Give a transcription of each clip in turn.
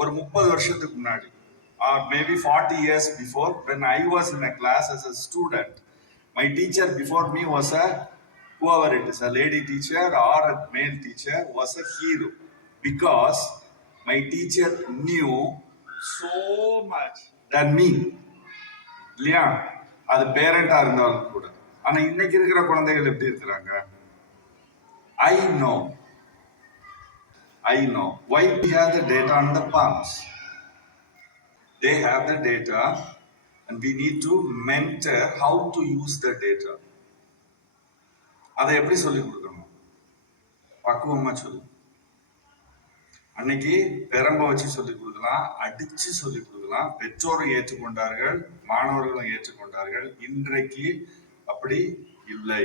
ஒரு 30 வருஷத்துக்கு முன்னாடி or maybe 40 years before, when I was in a class as a student, my teacher before me was a whoever it is, a lady teacher or a male teacher, was a hero because my teacher knew so much than me. இல்லையா? அது பேரண்டா இருந்தாலும் கூட. ஆனா இன்னைக்கு இருக்கிற குழந்தைகள் எப்படி இருக்கிறாங்க? I know why we have the data on the palms. They have the data and we need to mentor how to use the data. அதை எப்படி சொல்லிக் கொடுக்கணும்? பக்குவமா சொல்லு. அன்னைக்கு பெரம்ப வச்சு சொல்லிக் கொடுக்கலாம், அடிச்சு சொல்லிக் கொடுக்கலாம். பெற்றோரும் ஏற்றுக்கொண்டார்கள், மாணவர்களும் ஏற்றுக்கொண்டார்கள். இன்றைக்கு அப்படி இல்லை.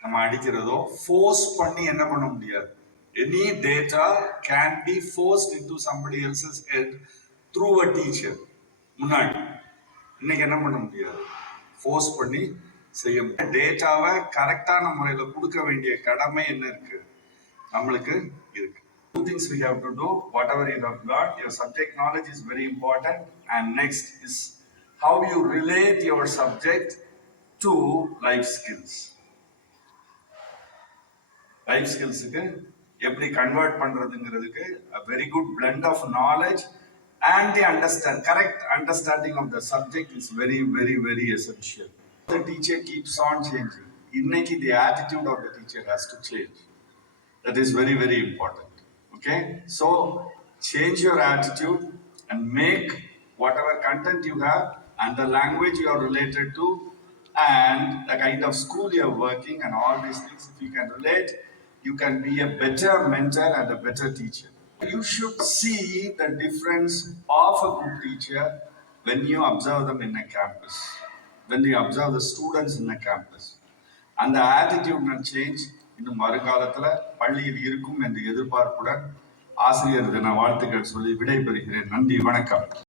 நம்ம அடிக்கிறதோ ஃபோர்ஸ் பண்ணி என்ன பண்ண முடியாது. Any data can be forced into somebody else's head through a teacher. முன்னாடி இன்னைக்கு என்ன பண்ண முடியாது, ஃபோர்ஸ் பண்ணி செய்ய முடியும். டேட்டாவை கரெக்டான முறையில் கொடுக்க வேண்டிய கடமை என்ன இருக்கு, நம்மளுக்கு இருக்கு. Two things we have to do. Whatever you have got, your subject knowledge is very important, and next is how you relate your subject to life skills. Life skills க்கு எப்படி கன்வெர்ட் பண்றதுங்கிறதுக்கு a very good blend of knowledge and the correct understanding of the subject is very, very, very essential. The teacher keeps on changing. Inneki the attitude of the teacher has to change. That is very, very important. Okay, so change your attitude and make whatever content you have and the language you are related to and the kind of school you are working and all these things, if you can relate, you can be a better mentor and a better teacher. You should see the difference of a good teacher when you observe them in a campus, when you observe the students in a campus. And the attitude will change. இன்னும் வருங்காலத்துல பள்ளியில் இருக்கும் என்ற எதிர்பார்ப்புடன் ஆசிரியர் தின வாழ்த்துக்கள் சொல்லி விடைபெறுகிறேன். நன்றி, வணக்கம்.